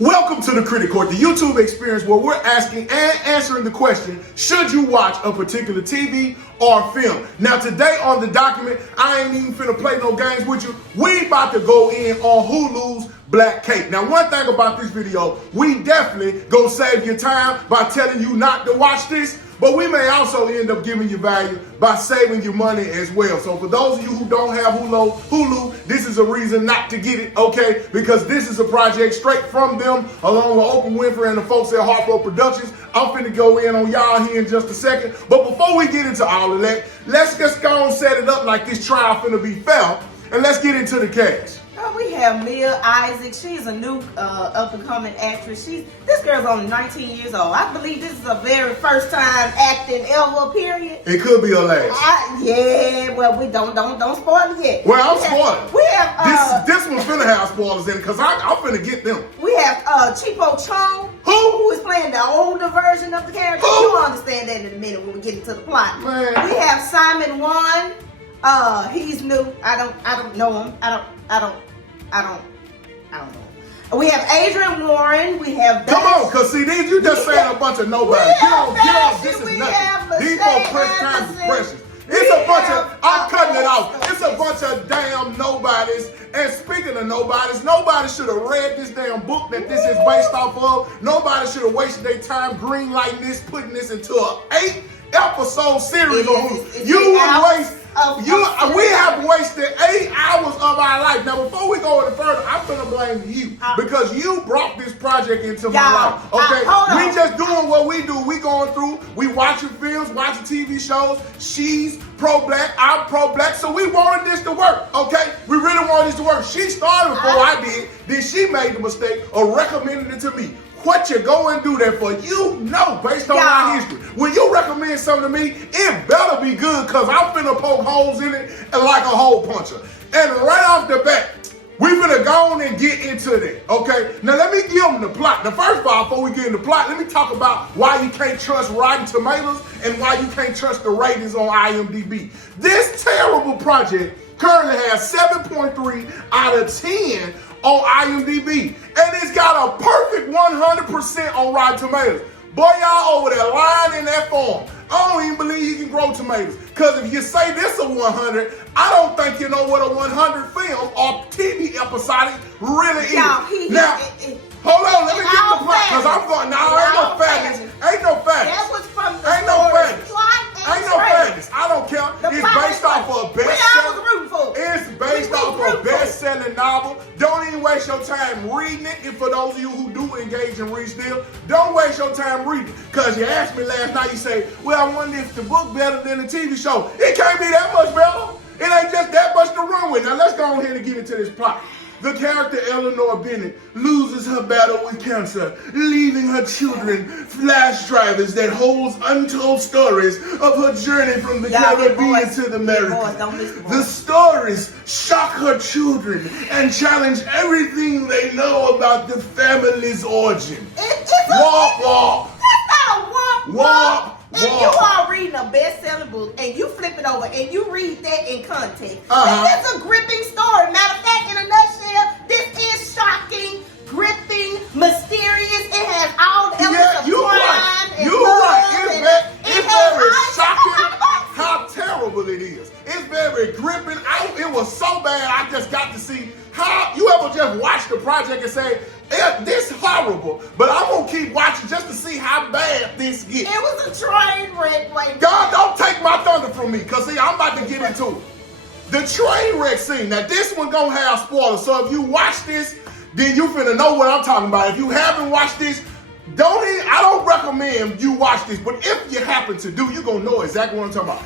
Welcome to the Critic Court, the YouTube experience where we're asking and answering the question, should you watch a particular TV or film? Now today on the document, I ain't even finna play no games with you. We about to go in on Hulu's Black Cake. Now one thing about this video, we definitely gonna save your time by telling you not to watch this, but we may also end up giving you value by saving you money as well. So for those of you who don't have Hulu, this is a reason not to get it, okay? Because this is a project straight from them, along with Oprah, Winfrey, and the folks at Harpo Productions. I'm finna go in on y'all here in just a second. But before we get into all of that, let's just go and set it up like this trial finna be fair, and let's get into the cast. We have Mia Isaac. She's a new up-and-coming actress. This girl's only 19 years old. I believe this is her very first time acting ever, period. It could be her last. Yeah, well, we don't spoil it yet. Well, I'm spoiling. We have this one's finna have spoilers in it, because I'm finna get them. We have Chipo Chung, who is playing the older version of the character. Who? You'll understand that in a minute when we get into the plot. Man. We have Simon Wan. He's new. I don't know him. I don't know. We have Adrian Warren. We have Come on, because see, these you just saying a bunch of nobody. Get on, this is nothing. These folks press times is precious. It's a bunch of, I'm cutting it off. It's a bunch of damn nobodies. And speaking of nobodies, nobody should have read this damn book that this is based off of. Nobody should have wasted their time greenlighting this, putting this into an 8-episode series on Hulu. We have wasted 8 hours of our life. Now, before we go any further, I'm gonna blame you because you brought this project into my life. Okay, we just doing what we do. We going through. We watching films, watching TV shows. She's pro-black. I'm pro-black. So we wanted this to work. Okay, we really wanted this to work. She started before I did. Then she made the mistake of recommending it to me. What you go and do that for? You know, based on our history. When you recommend something to me, it better be good, because I'm finna poke holes in it like a hole puncher. And right off the bat, we finna go on and get into that, okay? Now let me give them the plot. Now first of all, before we get into the plot, let me talk about why you can't trust Rotten Tomatoes and why you can't trust the ratings on IMDb. This terrible project currently has 7.3 out of 10 on IMDb, and it's got a perfect 100% on Rotten Tomatoes. Boy, y'all over there lying in that form. I don't even believe you can grow tomatoes, because if you say this a 100, I don't think you know what a 100 film or TV episodic really is. Now, hold on, let me get the plot, because I'm going, ain't no fatness. Ain't no fatness. That was from the ain't no fatness. Ain't no fatness. I don't care. It's based off of a bestseller. It's based off of a best-selling novel. Don't even waste your time reading it. And for those of you who do engage and read still, don't waste your time reading it. Because you asked me last night, you say, well, I wonder if the book better than the TV show. It can't be that much better. It ain't just that much to run with. Now let's go ahead and get into this plot. The character Eleanor Bennett loses her battle with cancer, leaving her children flash drivers that holds untold stories of her journey from the Caribbean to the Americas. The stories shock her children and challenge everything they know about the family's origin. Womp womp. That's not a womp. If Womp. you are reading a best-selling book and you flip it over and you read that in context, it's a gripping story. Matter of fact, in a nutshell, this is shocking, gripping, mysterious. It has all the elements of crime and love. It's very shocking how terrible it is. It's very gripping. It was so bad, I just got to see how you ever just watch the project and say, this horrible, but I'm gonna keep watching just to see how bad this gets. It was a train wreck. God, don't take my thunder from me, because see, I'm about to get into it. The train wreck scene. Now this one gonna have spoilers, so if you watch this, then you finna know what I'm talking about. If you haven't watched this, I don't recommend you watch this, but if you happen to do, you're gonna know exactly what I'm talking about.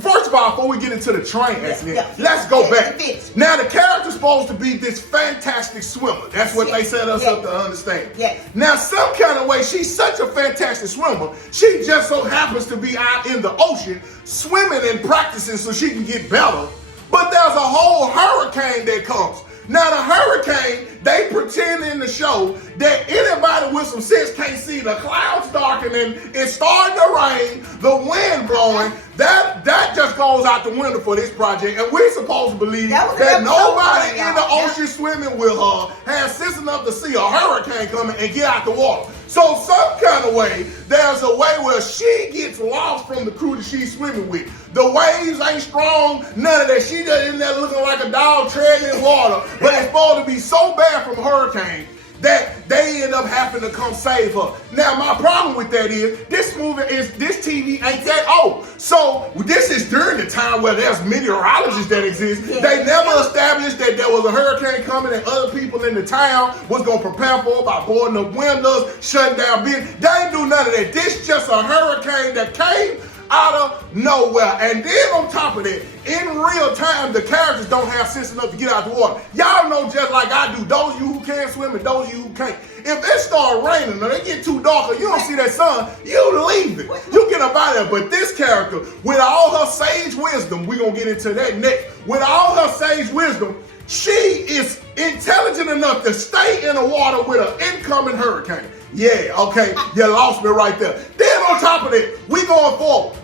First of all, before we get into the train accident, let's go back. Now, the character's supposed to be this fantastic swimmer. That's what they set us up to understand. Now, some kind of way, she's such a fantastic swimmer, she just so happens to be out in the ocean swimming and practicing so she can get better. But there's a whole hurricane that comes. Now, the hurricane, they pretend in the show that anybody with some sense can't see the clouds darkening, it's starting to rain, the wind blowing. That just goes out the window for this project, and we're supposed to believe that nobody in the ocean swimming with her has sense enough to see a hurricane coming and get out the water. So some kind of way, there's a way where she gets lost from the crew that she's swimming with. The waves ain't strong, none of that. She just in there looking like a dog treading in water, but it's supposed to be so bad from a hurricane that they end up having to come save her. Now, my problem with that is, this TV ain't that old. So, this is during the time where there's meteorologists that exist. Yeah. They never established that there was a hurricane coming and other people in the town was going to prepare for it by boarding up windows, shutting down business. They ain't do none of that. This just a hurricane that came out of nowhere. And then on top of that, in real time, the characters don't have sense enough to get out the water. Y'all know just like I do, those of you who can swim and those of you who can't. If it start raining or it get too dark or you don't see that sun, you leave it. You get up out of there. But this character, with all her sage wisdom, we're going to get into that next. With all her sage wisdom, she is intelligent enough to stay in the water with an incoming hurricane. Yeah, okay, you lost me right there. Then on top of that, we going forward.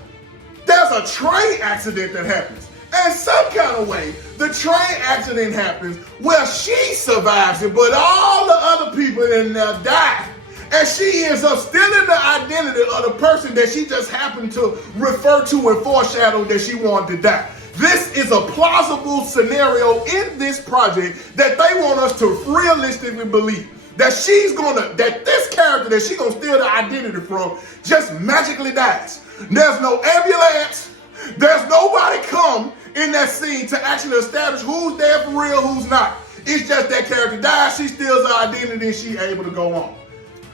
There's a train accident that happens. And some kind of way, the train accident happens where she survives it, but all the other people in there die. And she ends up stealing the identity of the person that she just happened to refer to and foreshadow that she wanted to die. This is a plausible scenario in this project that they want us to realistically believe. That this character that she's gonna steal the identity from just magically dies. There's no ambulance. There's nobody come in that scene to actually establish who's there for real, who's not. It's just that character dies, she steals her identity, and she's able to go on.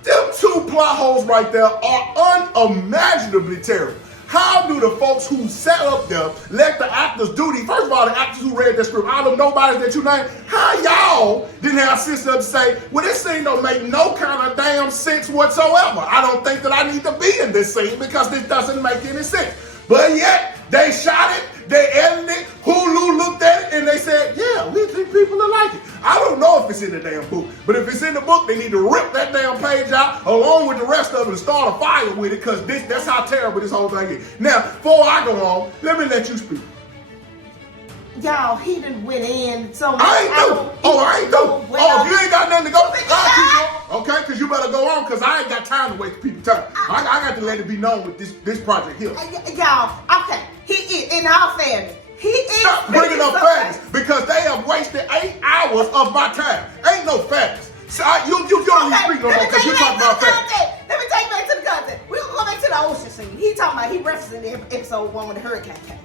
Them two plot holes right there are unimaginably terrible. How do the folks who sat up there let the actors do these? First of all, the actors who read that script, all them nobodies that you named, how y'all didn't have sense enough to say, well, this scene don't make no kind of damn sense whatsoever. I don't think that I need to be in this scene because this doesn't make any sense. But yet, they shot it, they edited it, Hulu looked at it, and they said, yeah, we think people will like it. I don't know if it's in the damn book, but if it's in the book, they need to rip that damn page out along with the rest of it and start a fire with it, because that's how terrible this whole thing is. Now, before I go on, let me let you speak. Y'all, he done went in so much. I ain't do. Oh, you ain't got nothing to go. Okay, because you better go on, because I ain't got time to waste people's time. I got to let it be known with this project here. Y'all, okay, he is, in all fairness, he is. Stop bringing up facts, because they have wasted 8 hours of my time. Ain't no facts. So you don't even speak no more, because you talking about facts. Let me take you back to the content. We're going to go back to the ocean scene. He referencing the episode 1 when the hurricane came.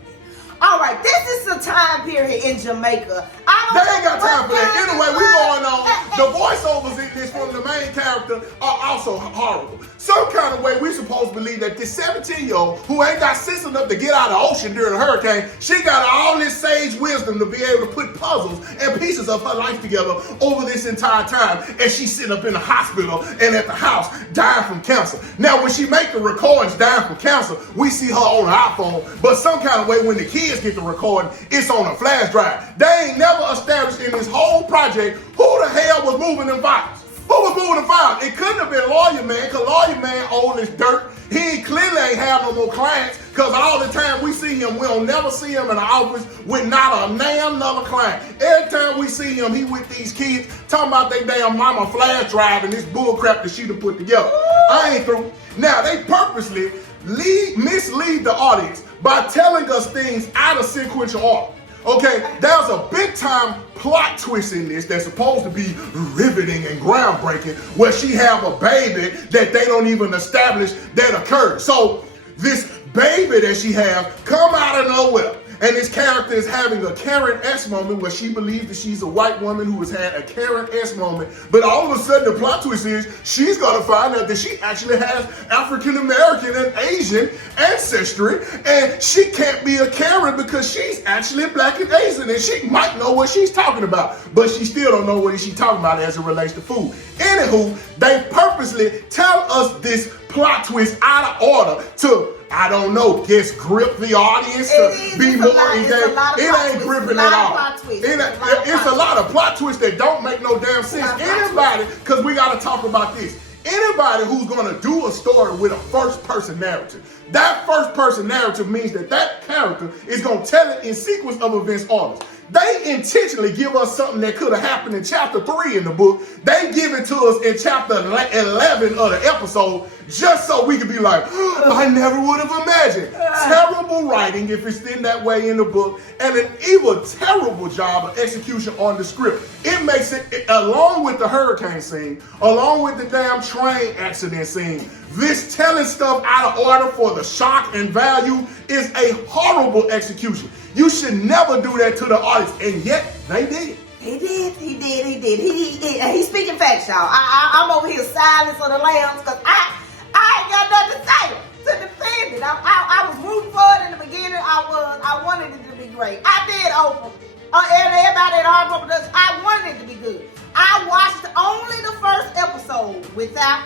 All right, this is the time period in Jamaica. They ain't got time for that. Anyway, we going on. The voiceovers in this from the main character are also horrible. Some kind of way we supposed to believe that this 17-year-old who ain't got sense enough to get out of the ocean during a hurricane, she got all this sage wisdom to be able to put puzzles and pieces of her life together over this entire time. And she's sitting up in the hospital and at the house dying from cancer. Now, when she make the recordings dying from cancer, we see her on her iPhone. But some kind of way when the kids get the recording, it's on a flash drive. They ain't never established in this whole project who the hell was moving them files. Who was moving the files? It couldn't have been Lawyer Man, because Lawyer Man old as dirt. He clearly ain't have no more clients, because all the time we see him, we don't never see him in the office with not a damn another client. Every time we see him, he with these kids talking about their damn mama flash drive and this bull crap that she done put together. I ain't through. Now, they purposely mislead the audience by telling us things out of sequential order. Okay, there's a big time plot twist in this that's supposed to be riveting and groundbreaking, where she have a baby that they don't even establish that occurred. So this baby that she have come out of nowhere, and this character is having a Karen-S moment where she believes that she's a white woman who has had a Karen-S moment. But all of a sudden the plot twist is she's going to find out that she actually has African-American and Asian ancestry, and she can't be a Karen because she's actually black and Asian, and she might know what she's talking about, but she still don't know what she's talking about as it relates to food. Anywho, they purposely tell us this plot twist out of order to, I don't know, just grip the audience to be more engaged. It ain't gripping at all. It's a lot of plot twists that don't make no damn sense. Anybody, because we got to talk about this. anybody who's going to do a story with a first-person narrative, that first-person narrative means that character is going to tell it in sequence of events orders. They intentionally give us something that could have happened in chapter 3 in the book. They give it to us in chapter 11 of the episode just so we could be like, I never would have imagined. Terrible writing if it's in that way in the book, and an even terrible job of execution on the script. It makes it, along with the hurricane scene, along with the damn train accident scene, this telling stuff out of order for the shock and value is a horrible execution. You should never do that to the audience, and yet they did. He did. He's speaking facts, y'all. I'm over here silence of the lambs because I ain't got nothing to say to defend it. I was rooting for it in the beginning. I wanted it to be great. I did, Oprah. Everybody at Harpo Productions, I wanted it to be good. I watched only the first episode without.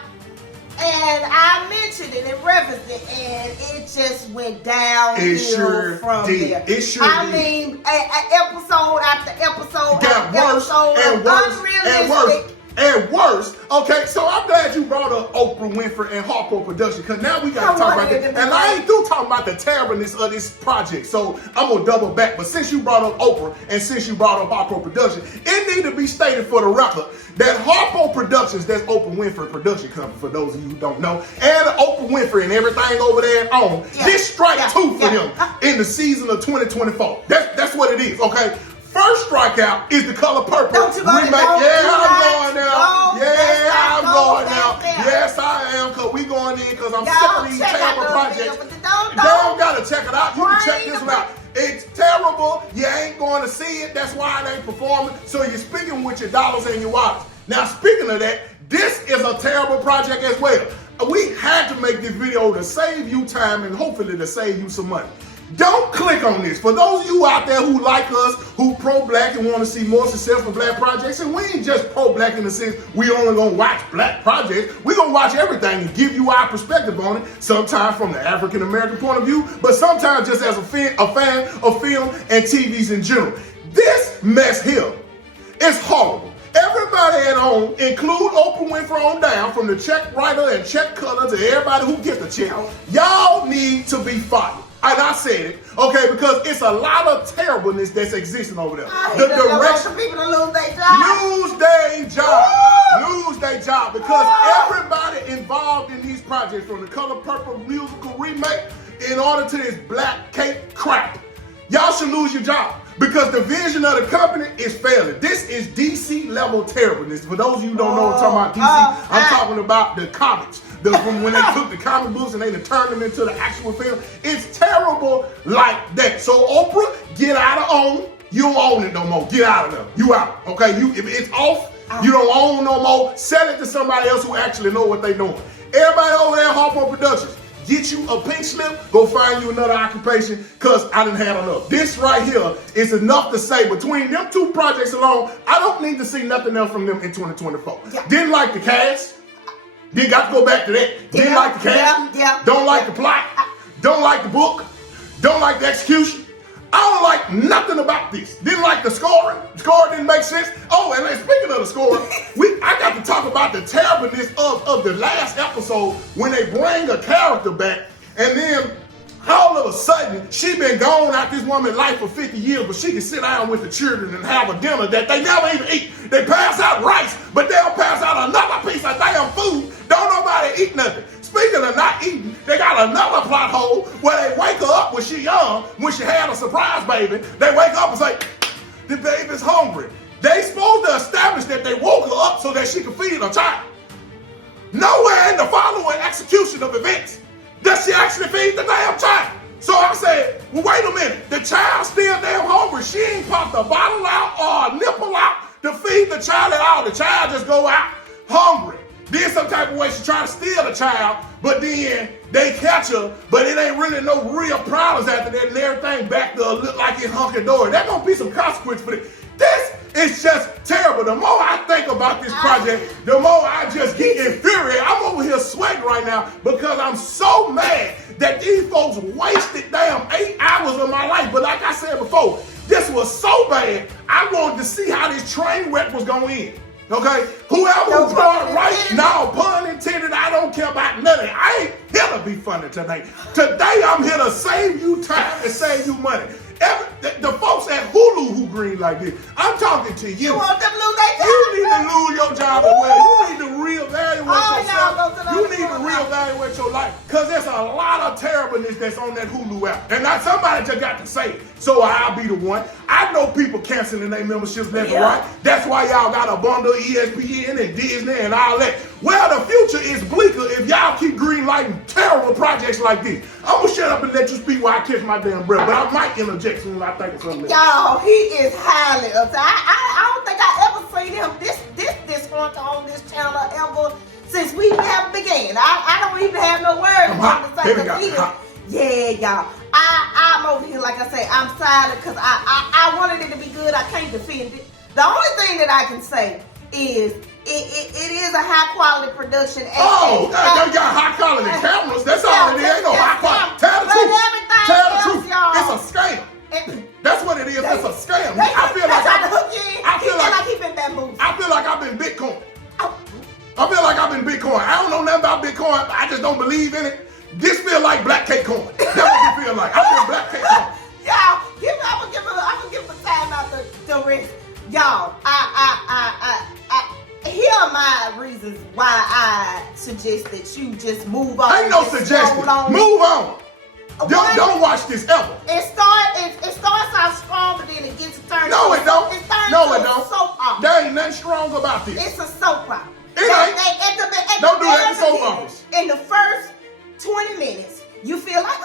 And I mentioned it and referenced it, and it just went downhill from there. It sure did. I mean, episode after episode got worse and worse and worse. Okay, so I'm glad you brought up Oprah Winfrey and Harpo Production, because now we got to talk about that. And I ain't through talking about the terribleness of this project, so I'm going to double back. But since you brought up Oprah and since you brought up Harpo Production, it need to be stated for the record that Harpo Productions, that's Oprah Winfrey production company, for those of you who don't know, and Oprah Winfrey and everything over there on, this strike two for him in the season of 2024. That's what it is, okay? First strikeout is The Color Purple remake. I'm going now. Yes, I am, because we going in, because I'm sick of these terrible projects. Don't got to check it out. You can check this one out. It's terrible. You ain't going to see it. That's why it ain't performing. So you're speaking with your dollars and your wallets. Now, speaking of that, this is a terrible project as well. We had to make this video to save you time and hopefully to save you some money. Don't click on this. For those of you out there who like us, who pro-black and want to see more successful black projects, and we ain't just pro-black in the sense we only gonna watch black projects. We gonna watch everything and give you our perspective on it, sometimes from the African-American point of view, but sometimes just as a fan of film and TVs in general. This mess here is horrible. Everybody at home, include Oprah Winfrey on down, from the check writer and check cutter to everybody who gets the check, y'all need to be fired. And I said it, okay, because it's a lot of terribleness that's existing over there. The direction, people to lose their job. Lose their job, because everybody involved in these projects, from the Color Purple musical remake in order to this black cake crap, y'all should lose your job. Because the vision of the company is failing. This is DC level terribleness. For those of you who don't know what I'm talking about DC, I'm talking about the comics. From when they took the comic books and they turned them into the actual film. It's terrible like that. So Oprah, get out of OWN. You don't own it no more. Get out of there. You out. Okay? If it's off, you don't own no more. Sell it to somebody else who actually know what they're doing. Everybody over there at Harpo Productions, get you a pink slip, go find you another occupation, because I done had enough. This right here is enough to say, between them two projects alone, I don't need to see nothing else from them in 2024. Yeah. Didn't like the cast. Then got to go back to that. Didn't like the cast. Don't like the plot. Don't like the book. Don't like the execution. I don't like nothing about this. Didn't like the scoring. The score didn't make sense. Oh, and then speaking of the scoring, I got to talk about the terribleness of the last episode when they bring a character back, and then all of a sudden, she been gone out this woman's life for 50 years, but she can sit down with the children and have a dinner that they never even eat. They pass out rice, but they'll pass out another piece of damn food. Don't nobody eat nothing. Speaking of not eating, they got another plot hole where they wake her up when she young, when she had a surprise baby. They wake up and say, the baby's hungry. They supposed to establish that they woke her up so that she could feed her child. Nowhere in the following execution of events does she actually feed the damn child. So I said, well, wait a minute. The child's still damn hungry. She ain't popped a bottle out or a nipple out to feed the child at all. The child just go out hungry. Then some type of way she try to steal the child, but then they catch her, but it ain't really no real problems after that, and everything back to look like it's hunky-dory. There's gonna be some consequence for this. This is just terrible. The more I think about this project, the more I just get infuriated. I'm over here sweating right now because I'm so mad that these folks wasted damn 8 hours of my life. But like I said before, this was so bad, I wanted to see how this train wreck was gonna end. Okay? Whoever was going right, no, pun intended, be funny today. Today I'm here to save you time and save you money. The folks at Hulu who green like this, I'm talking to you. You want them to lose their job? You need to lose your job as well. You need to reevaluate yourself. You need to reevaluate your life. Because there's a lot of terribleness that's on that Hulu app. And now somebody just got to say it. So I'll be the one. I know people canceling their memberships left and right. That's why y'all got a bundle of ESPN and Disney and all that. Well, the future is bleaker if y'all keep greenlighting terrible projects like this. I'm going to shut up and let you speak while I catch my damn breath. But I might interject soon when I think of something else. Y'all, he is highly upset. I don't think I ever seen him this disgruntled on this channel ever since we have began. I don't even have no words to say. Yeah, y'all. I'm over here, like I say, I'm silent because I wanted it to be good. I can't defend it. The only thing that I can say is it is a high quality production. They got high quality cameras. That's all it is. Ain't no high quality. Tell the truth. It's a scam. That's what it is. It's a scam. I feel like I've been Bitcoin. I feel like I've been Bitcoin. I don't know nothing about Bitcoin. I just don't believe in it. This feel like black cake coin. That's what it feel like. I've been black cake coin. Y'all, I'm gonna give a time out the rest. Y'all, here are my reasons why I suggest that you just move on. Ain't no suggestion. Move on. Don't watch this ever. It starts out strong, but then it gets turned. No, it don't. No, it don't. Soap opera. There ain't nothing strong about this. It's a soap opera. It ain't. Don't do that in soap operas. In the first 20 minutes, you feel like,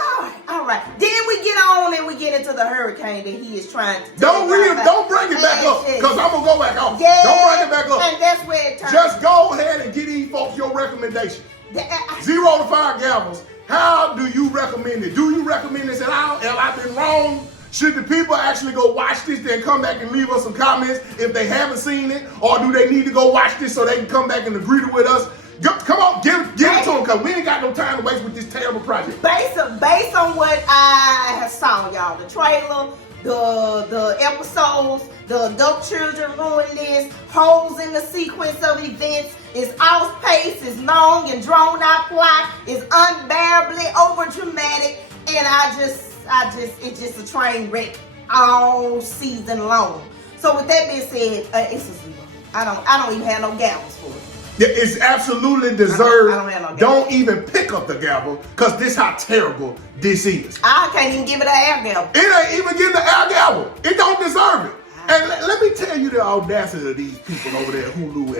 all right. Then we get on and we get into the hurricane that he is trying to Don't bring it back up, because I'm going to go back off. Yeah, don't bring it back up. And that's where it turns. Just go ahead and give these folks your recommendation. 0 to 5 gavels. How do you recommend it? Do you recommend this at all? Have I been wrong? Should the people actually go watch this, then come back and leave us some comments if they haven't seen it? Or do they need to go watch this so they can come back and agree with us? Come on, give it to them, because we ain't got no time to waste with this terrible project. Based on what I have saw, y'all, the trailer, the episodes, the adult children ruin this, holes in the sequence of events, is off pace, is long and drawn out plot, is unbearably over dramatic, and it's just a train wreck all season long. So with that being said, it's a 0. I don't even have no gavels for it. It's absolutely deserved. I don't have no gavel. Don't even pick up the gavel, because this how terrible this is. I can't even give it an air gavel. It ain't even getting the air gavel. It don't deserve it. And let me tell you the audacity of these people over there, Hulu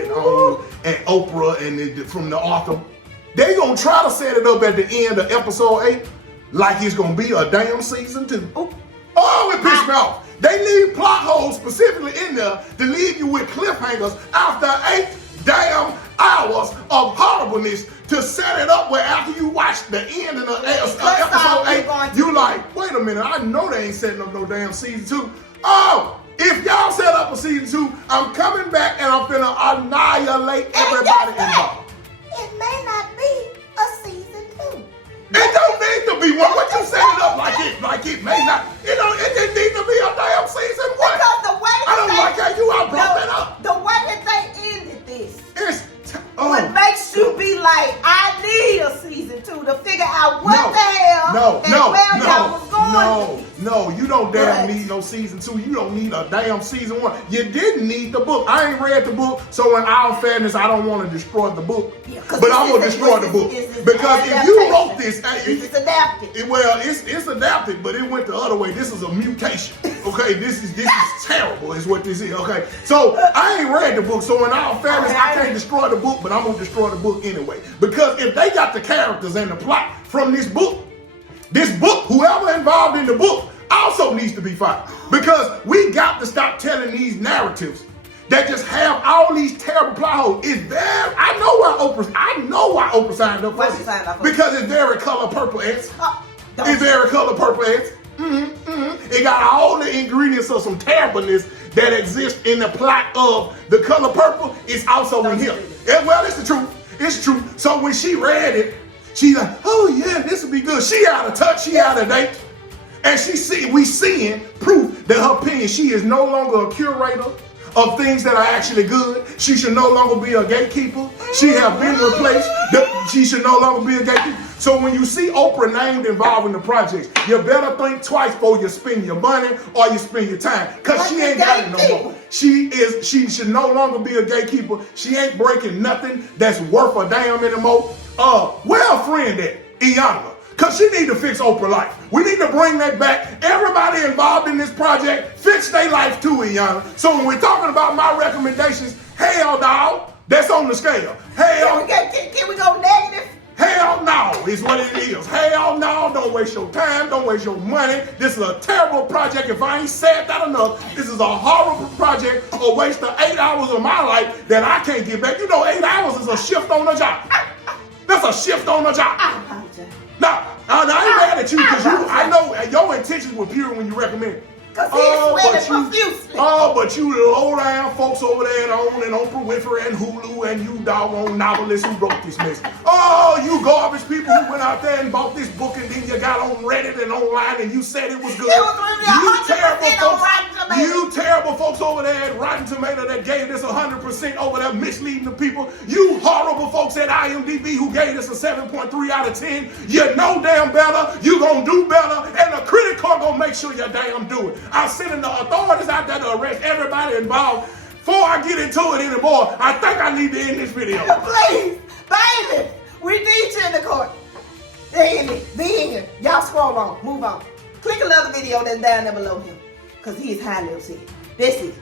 and Oprah and from the author. They gonna try to set it up at the end of episode 8 like it's gonna be a damn season 2. Oh, it pissed me off. They leave plot holes specifically in there to leave you with cliffhangers after 8 damn hours of horribleness to set it up where after you watch the end of the episode 8, you like, wait a minute, I know they ain't setting up no damn season 2. Oh, if y'all set up a season 2, I'm coming back and I'm finna annihilate everybody involved. It may not be a season 2. It don't need to be one. What you set it up like it may not. It didn't need to be a damn season 1. Because the way I don't like how you all brought that up. The way that they ended this. What makes you be like, I need a season 2 to figure out what the hell y'all was going to. No, you don't damn need no season 2. You don't need a damn season 1. You didn't need the book. I ain't read the book, so in all fairness, I don't want to destroy the book. Yeah, but I'm going to destroy the book. Because if you wrote this, it's adapted. It's adapted, but it went the other way. This is a mutation. Okay, this is terrible is what this is. Okay, so I ain't read the book, so in all fairness, I can't destroy the book, but I'm going to destroy the book anyway. Because if they got the characters and the plot from this book, whoever involved in the book also needs to be fired. Because we got to stop telling these narratives that just have all these terrible plot holes. I know why Oprah signed up for this. Because it's very color purple ants. It's very color purple ants. It got all the ingredients of some terribleness that exists in the plot of The Color Purple. It's also in here. Well, it's the truth. It's true. So when she read it, she's like, oh yeah, this will be good. She out of touch. She out of date. And we seeing proof that her opinion, she is no longer a curator of things that are actually good. She should no longer be a gatekeeper. She have been replaced. She should no longer be a gatekeeper. So when you see Oprah named involved in the projects, you better think twice before you spend your money or you spend your time. Because she ain't got it no more. She should no longer be a gatekeeper. She ain't breaking nothing that's worth a damn anymore. Where her friend at? Iyanla. Because she need to fix Oprah life. We need to bring that back. Everybody involved in this project, fix their life too, Iyanla. So when we're talking about my recommendations, hell, dog, that's on the scale. Hell, can we go negative? Hell no, is what it is. Hell no, don't waste your time, don't waste your money. This is a terrible project. If I ain't said that enough, this is a horrible project, a waste of 8 hours of my life that I can't get back. You know, 8 hours is a shift on the job. That's a shift on the job. I apologize. No, I ain't mad at you because I know your intentions were pure when you recommend it. Because he's sweating profusely. But you low down folks over there at OWN and Oprah Winfrey and Hulu and you doggone novelists who wrote this mess. Oh, you garbage people who went out there and bought this book and then you got on Reddit and online and you said it was good. You terrible folks over there at Rotten Tomato that gave this 100% over there misleading the people. You horrible folks at IMDb who gave this a 7.3 out of 10. You know damn better. You gonna do better and the Critic Court gonna make sure you damn do it. I'm sending the authorities out there to arrest everybody involved. Before I get into it anymore, I think I need to end this video. Please, baby, we need you in the court. Be in here. Y'all scroll on, move on. Click another video that's down there below him, because he is highly upset. That's it.